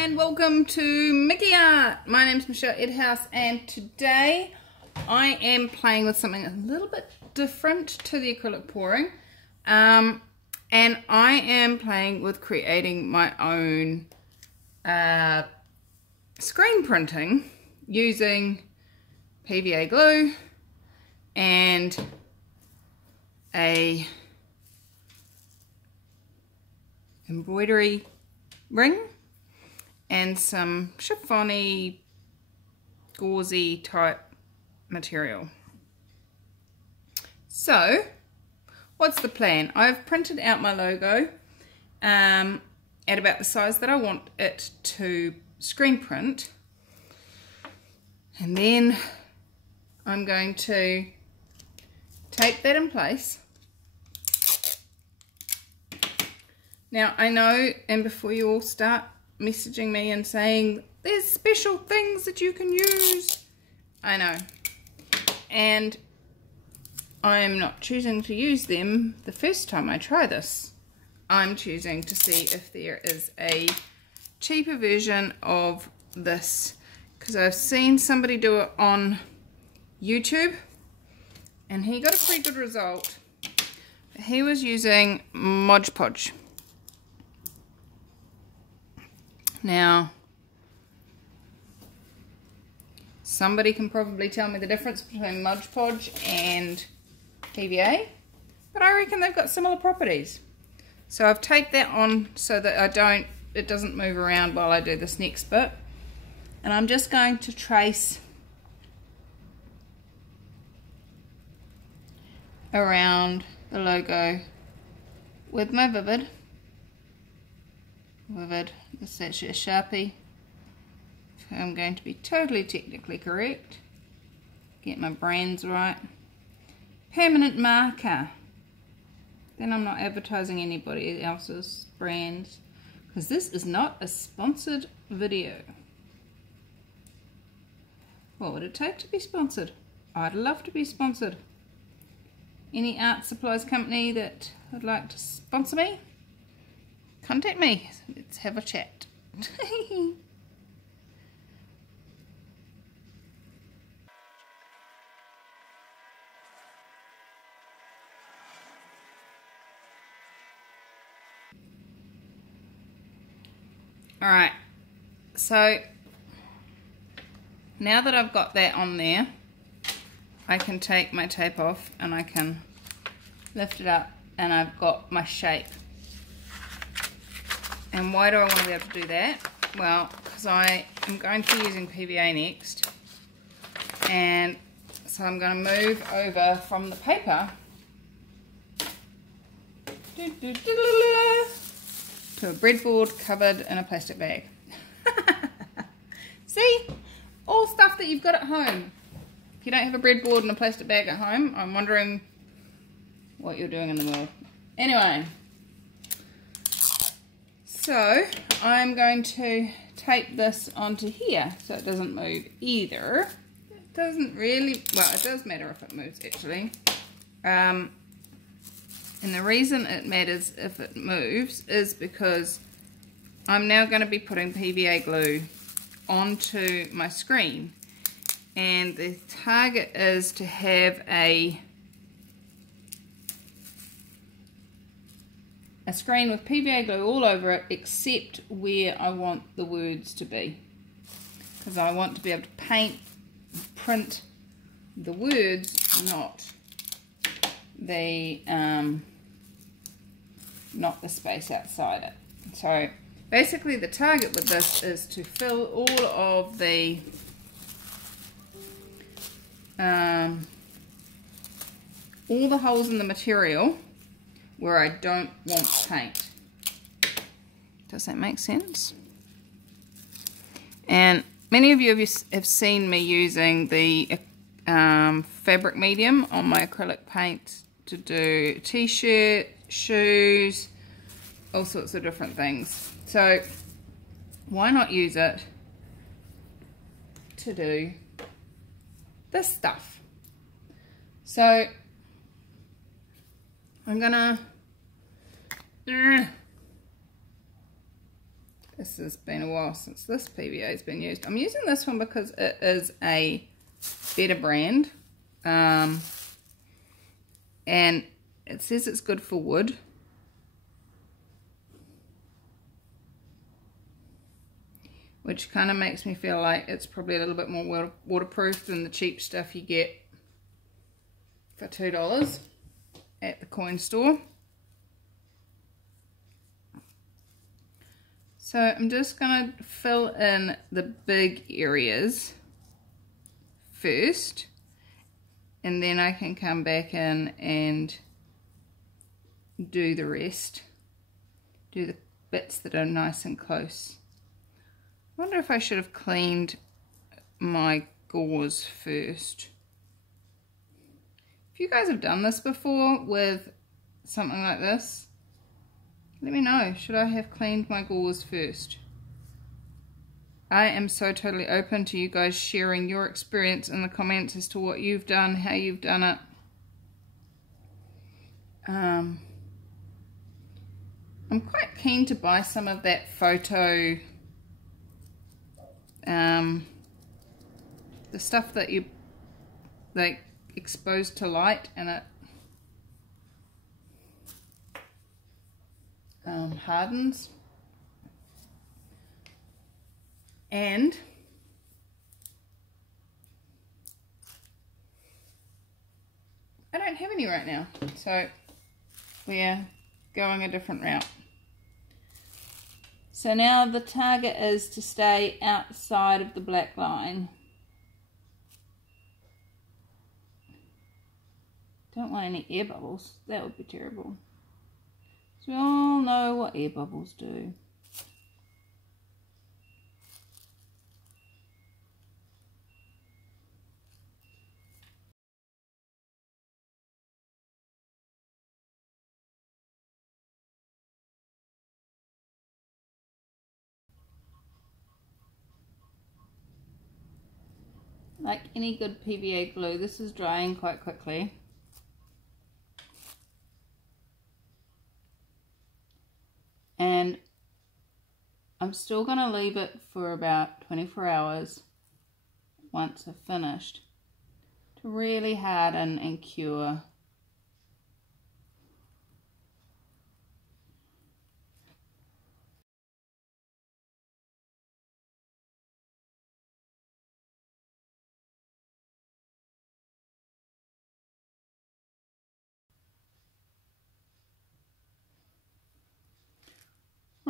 and welcome to Mickey Art. My name is Michelle Edhouse, and today I am playing with something a little bit different to the acrylic pouring, and I am playing with creating my own screen printing using PVA glue and a embroidery ring and some chiffony gauzy type material. So what's the plan? I've printed out my logo at about the size that I want it to screen print, and then I'm going to tape that in place. Now I know, and before you all start messaging me and saying there's special things that you can use, I know, and I am not choosing to use them the first time I try this. I'm choosing to see if there is a cheaper version of this, because I've seen somebody do it on YouTube and he got a pretty good result. He was using Mod Podge. Now, somebody can probably tell me the difference between Mod Podge and PVA, but I reckon they've got similar properties. So I've taped that on so that it doesn't move around while I do this next bit. And I'm just going to trace around the logo with my Vivid. This is actually a Sharpie. I'm going to be totally technically correct. Get my brands right. Permanent marker. Then I'm not advertising anybody else's brands, because this is not a sponsored video. What would it take to be sponsored? I'd love to be sponsored. Any art supplies company that would like to sponsor me, contact me. Let's have a chat. Alright, so now that I've got that on there, I can take my tape off and I can lift it up, and I've got my shape. And why do I want to be able to do that? Well, because I am going to be using PVA next, and so I'm going to move over from the paper to a breadboard covered in a plastic bag. See? All stuff that you've got at home. If you don't have a breadboard and a plastic bag at home, I'm wondering what you're doing in the world. Anyway, so I'm going to tape this onto here so it doesn't move either. It doesn't really, well, it does matter if it moves actually. And the reason it matters if it moves is because I'm now going to be putting PVA glue onto my screen, and the target is to have a screen with PVA glue all over it except where I want the words to be, because I want to be able to print the words, not the space outside it. So basically the target with this is to fill all of the holes in the material where I don't want paint. Does that make sense? And many of you have seen me using the fabric medium on my acrylic paint to do t-shirt, shoes, all sorts of different things. So why not use it to do this stuff? So I'm gonna This has been a while since this PVA has been used. I'm using this one because it is a better brand. And it says it's good for wood. Which kind of makes me feel like it's probably a little bit more waterproof than the cheap stuff you get for $2 at the coin store. So I'm just going to fill in the big areas first, and then I can come back in and do the rest. Do the bits that are nice and close. I wonder if I should have cleaned my gauze first. If you guys have done this before with something like this, let me know. Should I have cleaned my gauze first? I am so totally open to you guys sharing your experience in the comments as to what you've done, how you've done it. I'm quite keen to buy some of that photo, the stuff that you like exposed to light and it hardens. And I don't have any right now, so we're going a different route. So now the target is to stay outside of the black line. Don't want any air bubbles, that would be terrible. So we all know what air bubbles do. Like any good PVA glue, this is drying quite quickly. And I'm still going to leave it for about 24 hours once I've finished to really harden and cure.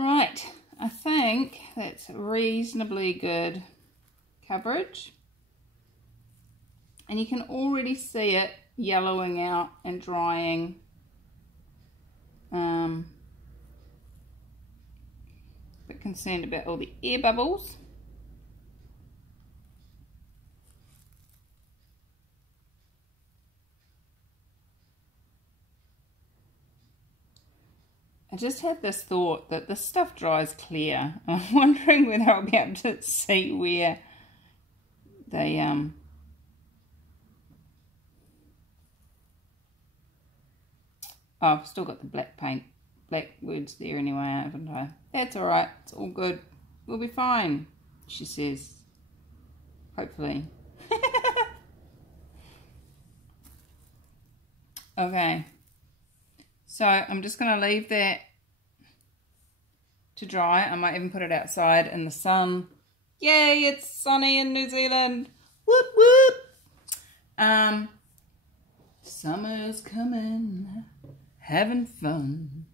Right, I think that's reasonably good coverage. And you can already see it yellowing out and drying. Bit concerned about all the air bubbles. I just had this thought that this stuff dries clear. I'm wondering whether I'll be able to see where they oh, I've still got the black paint, black words there anyway, haven't I? That's alright, it's all good. We'll be fine, she says. Hopefully. Okay. So I'm just going to leave that to dry. I might even put it outside in the sun. Yay, it's sunny in New Zealand. Whoop, whoop. Summer's coming. Having fun.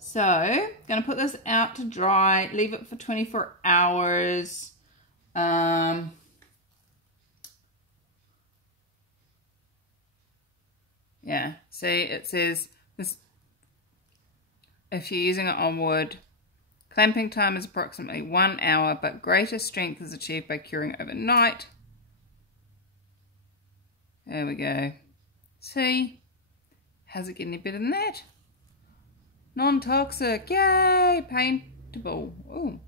So, going to put this out to dry. Leave it for 24 hours. Yeah, see, it says this, if you're using it on wood, clamping time is approximately 1 hour, but greater strength is achieved by curing overnight. There we go. See, how's it getting any better than that? Non-toxic, yay, paintable. Oh,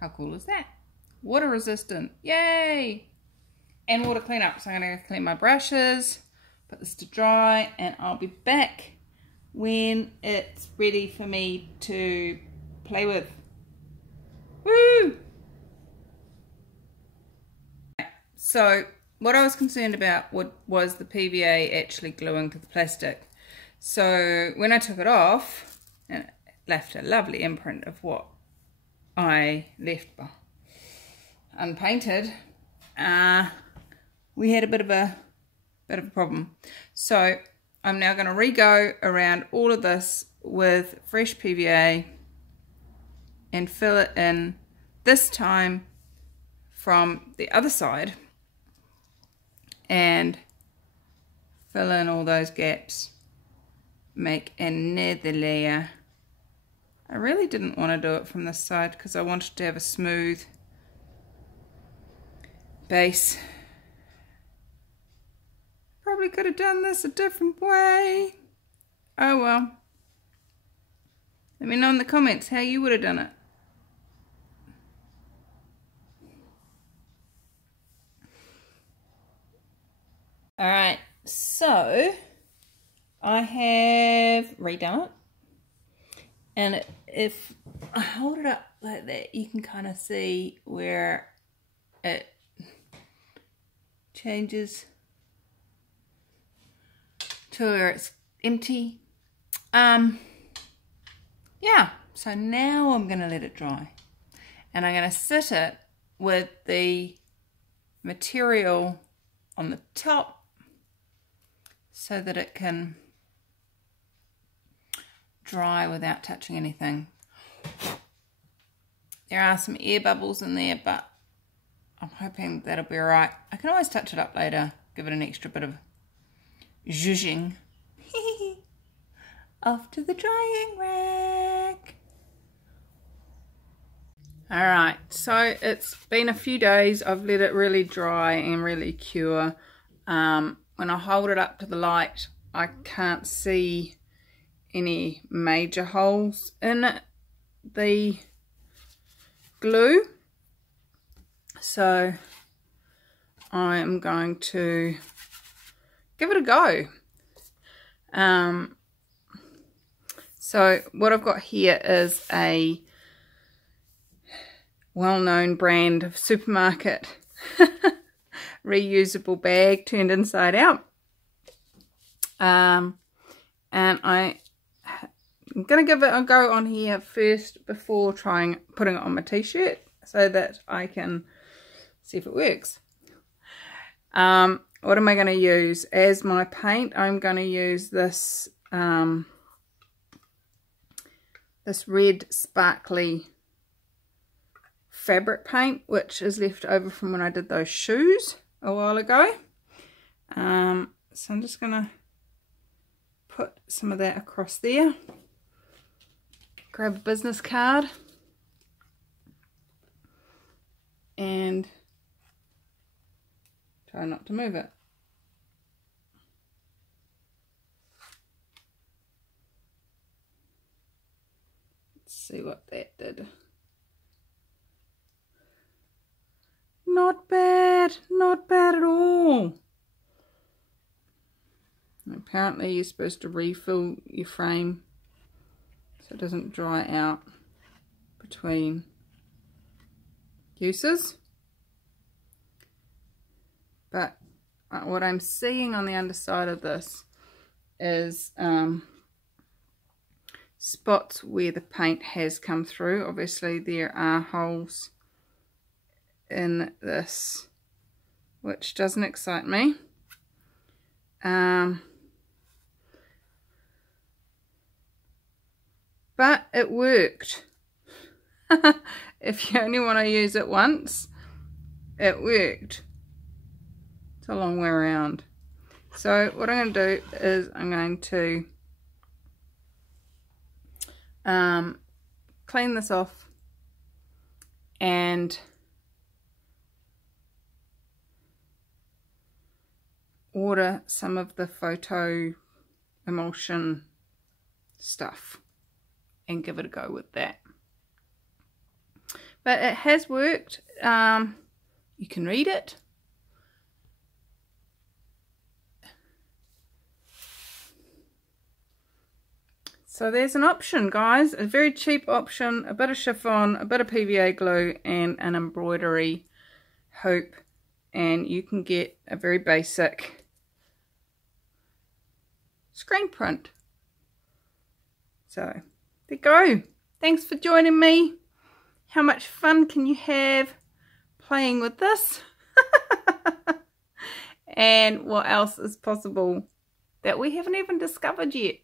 how cool is that? Water resistant, yay, and water cleanup. So I'm going to clean my brushes. Put this to dry and I'll be back when it's ready for me to play with. Woo! So what I was concerned about was the PVA actually gluing to the plastic. So when I took it off, and it left a lovely imprint of what I left unpainted, we had a bit of a problem. So I'm now going to re-go around all of this with fresh PVA and fill it in, this time from the other side, and fill in all those gaps, make another layer. I really didn't want to do it from this side because I wanted to have a smooth base. Probably could have done this a different way. Oh well. Let me know in the comments how you would have done it. Alright, so I have redone it, and if I hold it up like that, you can kind of see where it changes to where it's empty. Yeah, so now I'm going to let it dry, and I'm going to sit it with the material on the top so that it can dry without touching anything. There are some air bubbles in there, but I'm hoping that'll be alright. I can always touch it up later, give it an extra bit of zhuzhing. Off to the drying rack. Alright, so it's been a few days. I've let it really dry and really cure. When I hold it up to the light, I can't see any major holes in the glue. So I'm going to give it a go. So what I've got here is a well-known brand of supermarket reusable bag turned inside out. And I'm going to give it a go on here first before putting it on my t-shirt so that I can see if it works. What am I going to use as my paint? I'm going to use this this red sparkly fabric paint, which is left over from when I did those shoes a while ago. So I'm just going to put some of that across there. Grab a business card and try not to move it. Let's see what that did. Not bad, not bad at all. Apparently you're supposed to refill your frame so it doesn't dry out between uses. But what I'm seeing on the underside of this is spots where the paint has come through. Obviously there are holes in this, which doesn't excite me. But it worked. If you only want to use it once, it worked. It's a long way around. So what I'm going to do is I'm going to clean this off and order some of the photo emulsion stuff and give it a go with that. But it has worked. You can read it. So there's an option, guys, a very cheap option, a bit of chiffon, a bit of PVA glue and an embroidery hoop, and you can get a very basic screen print. So there you go. Thanks for joining me. How much fun can you have playing with this? And what else is possible that we haven't even discovered yet?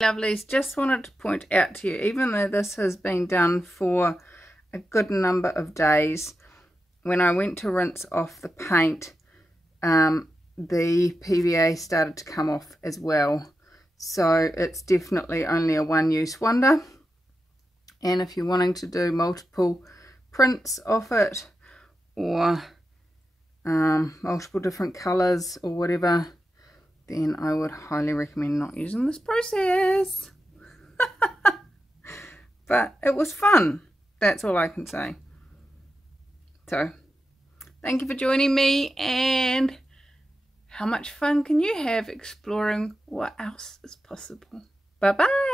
Lovelies, just wanted to point out to you, even though this has been done for a good number of days, when I went to rinse off the paint, the PVA started to come off as well. So it's definitely only a one-use wonder. And if you're wanting to do multiple prints off it, or multiple different colours or whatever, then I would highly recommend not using this process. But it was fun. That's all I can say. So, thank you for joining me, and how much fun can you have exploring what else is possible? Bye-bye.